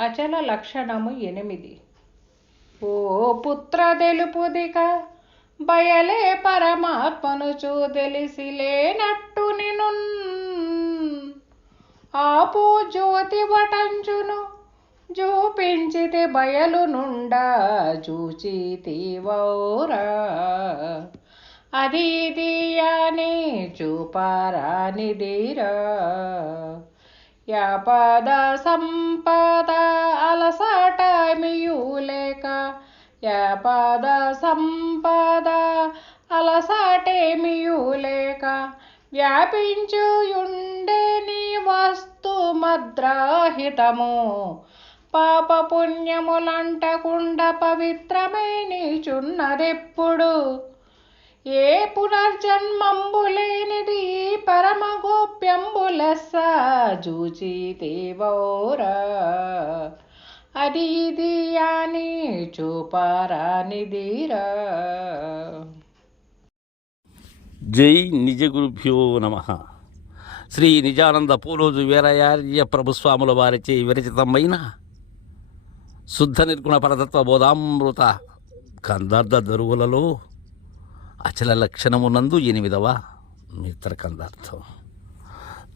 అచల లక్షణము ఎనిమిది. ఓ పుత్ర తెలుపుదిక బయలే పరమాత్మను చూ తెలిసి లేనట్టు నిను ఆపు జ్యోతి వటంచును చూపించితే బయలు నుండా చూచి తీవౌరా అది ఇది అని చూపారానిదిరా యాపద సంపద అలసట మియులేక యాపద సంపద అలసటేమియులేక వ్యాపించుయుండే నీ వస్తు మద్రాహితము. పాప పుణ్యములంటకుండా పవిత్రమై నీచున్నదెప్పుడు? ఏ పునర్జన్మంబులేనిది పరమ గోప్యంబులెస్స జూచి దేవోరా. అది ఇది అని చూపారానిదిరా. జై నిజ గురుభ్యో నమ. శ్రీ నిజానంద పూలోజు వీరయార్య ప్రభుస్వాముల వారిచే విరచితమైన శుద్ధ నిర్గుణ పరతత్వ బోధామృత కందార్థ దరువులలో అచల లక్షణమునందు ఎనిమిదవ మిత్రకందార్థం.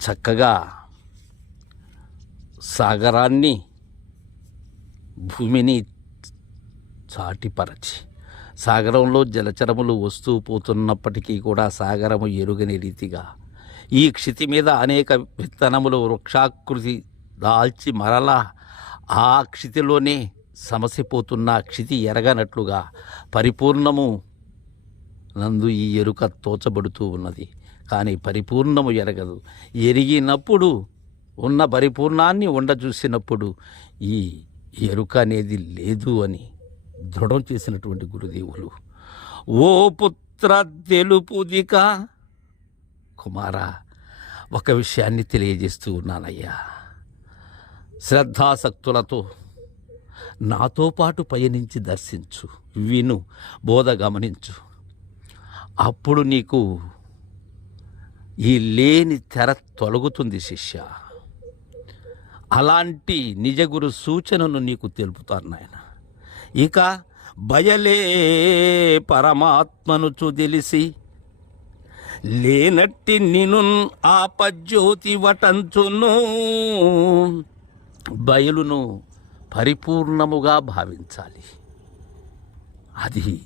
చక్కగా సాగరాన్ని భూమిని చాటిపరచి సాగరంలో జలచరములు వస్తూ పోతున్నప్పటికీ కూడా సాగరము ఎరుగని రీతిగా ఈ క్షితి మీద అనేక విత్తనములు వృక్షాకృతి దాల్చి మరలా ఆ క్షితిలోనే సమసిపోతున్న క్షితి ఎరగనట్లుగా పరిపూర్ణము నందు ఈ ఎరుక తోచబడుతూ ఉన్నది. కానీ పరిపూర్ణము ఎరగదు. ఎరిగినప్పుడు ఉన్న పరిపూర్ణాన్ని ఉండ చూసినప్పుడు ఈ ఎరుక అనేది లేదు అని దృఢం చేసినటువంటి గురుదేవులు. ఓ పుత్ర తెలుపుదిక. కుమారా ఒక విషయాన్ని తెలియజేస్తూ ఉన్నానయ్యా. శ్రద్ధాసక్తులతో నాతో పాటు పయనించి దర్శించు. విను బోధ గమనించు. అప్పుడు నీకు ఈ లేని తెర తొలగుతుంది శిష్య. అలాంటి నిజగురు సూచనను నీకు తెలుపుతాను నాయన. ఇక భయలే పరమాత్మను చుదిలిసి లేనట్టి నిను ఆపజ్యోతి వటంచును. బయలును పరిపూర్ణముగా భావించాలి. అది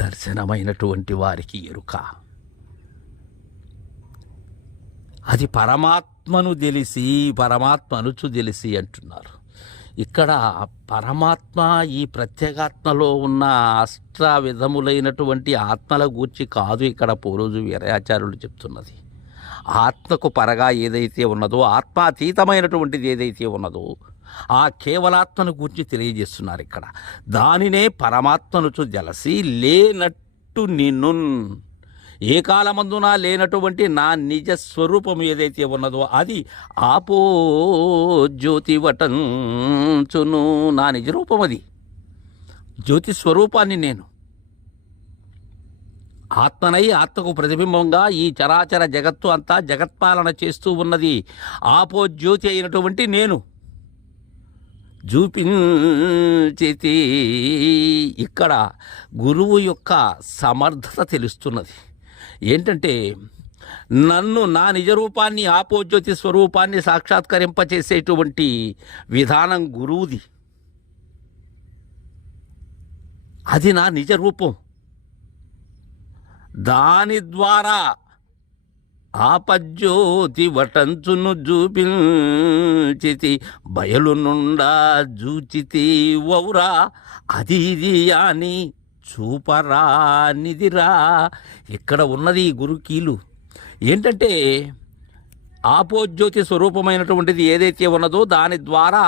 దర్శనమైనటువంటి వారికి ఎరుక. అది పరమాత్మను తెలిసి పరమాత్మ అనుచు తెలిసి అంటున్నారు. ఇక్కడ పరమాత్మ ఈ ప్రత్యేగాత్మలో ఉన్న అష్ట విధములైనటువంటి ఆత్మల గూర్చి కాదు ఇక్కడ పూర్వజు వీరాచార్యులు చెప్తున్నది. ఆత్మకు పరగా ఏదైతే ఉన్నదో ఆత్మాతీతమైనటువంటిది ఏదైతే ఉన్నదో ఆ కేవలాత్మను గురించి తెలియజేస్తున్నారు ఇక్కడ. దానినే పరమాత్మనుచు జలసి లేనట్టు నిన్ను ఏ కాలమందున లేనటువంటి నా నిజ స్వరూపం ఏదైతే ఉన్నదో అది ఆపో జ్యోతివటంచును నా నిజ రూపం అది జ్యోతి స్వరూపాన్ని నేను. ఆత్మనై ఆత్మకు ప్రతిబింబంగా ఈ చరాచర జగత్తు అంతా జగత్పాలన చేస్తూ ఉన్నది. ఆపో జ్యోతి అయినటువంటి నేను. చూపించితి. ఇక్కడ గురువు యొక్క సమర్థత తెలుస్తున్నది. ఏంటంటే నన్ను నా నిజ రూపాన్ని ఆపోజ్యోతి స్వరూపాన్ని సాక్షాత్కరింపచేసేటువంటి విధానం గురువుది. అది నా నిజ రూపం దాని ద్వారా ఆపజ్యోతి వటంచును చూపించితి బయలు నుండా జూచితి వౌరా అది ఇది అని చూపరా నిదిరా ఇక్కడ ఉన్నది ఈ గురుకీలు. ఏంటంటే ఆపోజ్యోతి స్వరూపమైనటువంటిది ఏదైతే ఉన్నదో దాని ద్వారా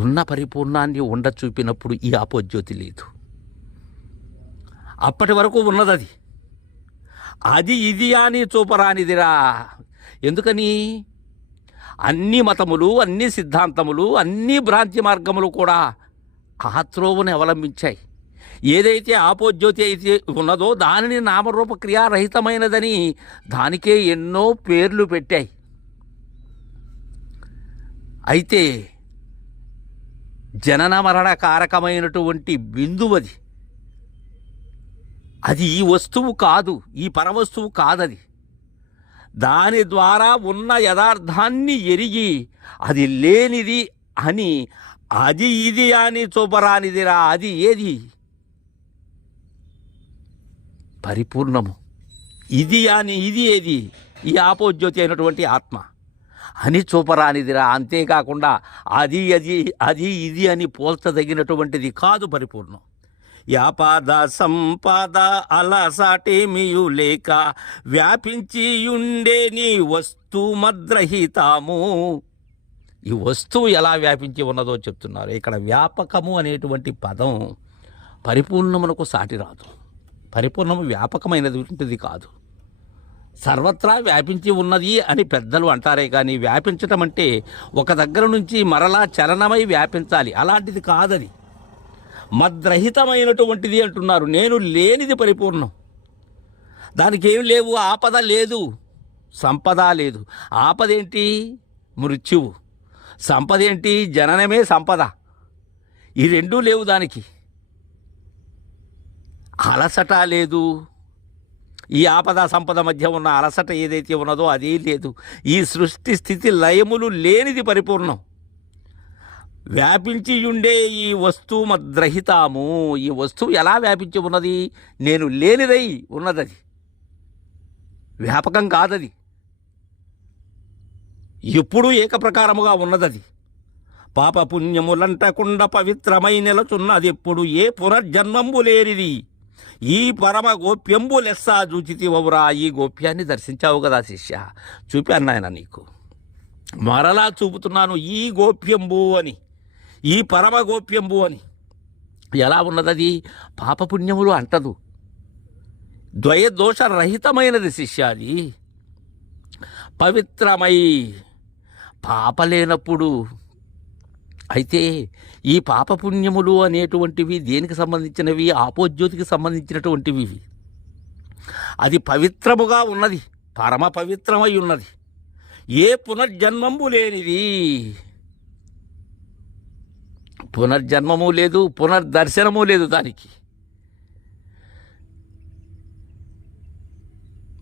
ఉన్న పరిపూర్ణాన్ని ఉండ చూపినప్పుడు ఈ ఆపోజ్యోతి లేదు. అప్పటి వరకు ఉన్నది అది ఇది అని చూపరానిదిరా. ఎందుకని? అన్ని మతములు అన్ని సిద్ధాంతములు అన్ని భ్రాంతి మార్గములు కూడా ఆ త్రోవను అవలంబించాయి. ఏదైతే ఆపోజ్యోతి అయితే ఉన్నదో దానిని నామరూప క్రియారహితమైనదని దానికే ఎన్నో పేర్లు పెట్టాయి. అయితే జనన మరణ కారకమైనటువంటి బిందువది. అది ఈ వస్తువు కాదు ఈ పరవస్తువు కాదది. దాని ద్వారా ఉన్న యథార్థాన్ని ఎరిగి అది లేనిది అని అది ఇది అని చూపరానిదిరా అది ఏది? పరిపూర్ణము. ఇది అని ఇది ఏది? ఈ ఆపోజ్యోతి అయినటువంటి ఆత్మ. అని చూపరానిదిరా అంతేకాకుండా అది అది అది ఇది అని పోల్చదగినటువంటిది కాదు పరిపూర్ణం. యాపాద సంపాద అలసాటేమియు లేక వ్యాపించి ఉండే నీ వస్తుమద్రహితాము ఈ వస్తువు ఎలా వ్యాపించి ఉన్నదో చెప్తున్నారు. ఇక్కడ వ్యాపకము అనేటువంటి పదం పరిపూర్ణమునకు సాటి రాదు. పరిపూర్ణము వ్యాపకమైనటువంటిది కాదు. సర్వత్రా వ్యాపించి ఉన్నది అని పెద్దలు అంటారే కానీ వ్యాపించటం అంటే ఒక దగ్గర నుంచి మరలా చలనమై వ్యాపించాలి. అలాంటిది కాదది. మద్రహితమైనటువంటిది అంటున్నారు. నేను లేనిది పరిపూర్ణం. దానికి ఏం లేవు? ఆపద లేదు. సంపద లేదు. ఆపదేంటి? మృత్యువు. సంపద ఏంటి జననమే సంపద. ఈ రెండూ లేవు దానికి. అలసట లేదు. ఈ ఆపద సంపద మధ్య ఉన్న అలసట ఏదైతే ఉన్నదో అదే లేదు. ఈ సృష్టి స్థితి లయములు లేనిది పరిపూర్ణం. వ్యాపించి ఉండే ఈ వస్తువు మద్రహితాము ఈ వస్తువు ఎలా వ్యాపించి ఉన్నది? నేను లేనిదై ఉన్నదది. వ్యాపకం కాదది. ఎప్పుడూ ఏకప్రకారముగా ఉన్నదది. పాపపుణ్యములంటకుండా పవిత్రమై నిలచున్నది ఎప్పుడు ఏ పునర్జన్మంబు లేనిది. ఈ పరమ గోప్యంబు లెస్సా చూచితివవురా ఈ గోప్యాన్ని దర్శించావు కదా శిష్య. చూపాను నాయన నీకు. మరలా చూపుతున్నాను ఈ గోప్యంబు అని. ఈ పరమగోప్యంబు అని. ఎలా ఉన్నదది? పాపపుణ్యములు అంటదు. ద్వయదోష రహితమైనది శిష్య అది పవిత్రమై పాప లేనప్పుడు అయితే ఈ పాపపుణ్యములు అనేటువంటివి దేనికి సంబంధించినవి? ఆపోజ్యోతికి సంబంధించినటువంటివి అది పవిత్రముగా ఉన్నది. పరమ పవిత్రమై ఉన్నది. ఏ పునర్జన్మంబు లేనిది. పునర్జన్మము లేదు పునర్దర్శనము లేదు దానికి.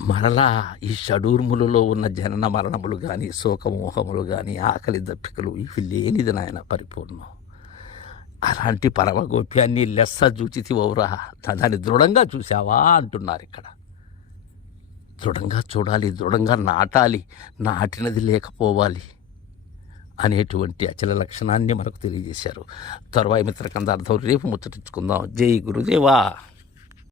మరలా ఈ షడూర్ములలో ఉన్న జనన మరణములు కానీ శోకమోహములు కానీ ఆకలి దప్పికలు ఇవి లేనిది నాయన పరిపూర్ణం. అలాంటి పరమగోప్యాన్ని లెస్స లెస్స చూచితివవురా దాన్ని దృఢంగా చూసావా అంటున్నారు ఇక్కడ. దృఢంగా చూడాలి దృఢంగా నాటాలి నాటినది లేకపోవాలి. అనేటువంటి అచల లక్షణాన్ని మనకు తెలియజేశారు. తరువాయి మిత్రకందార్థం రేపు ముచ్చటించుకుందాం. జై గురుదేవా!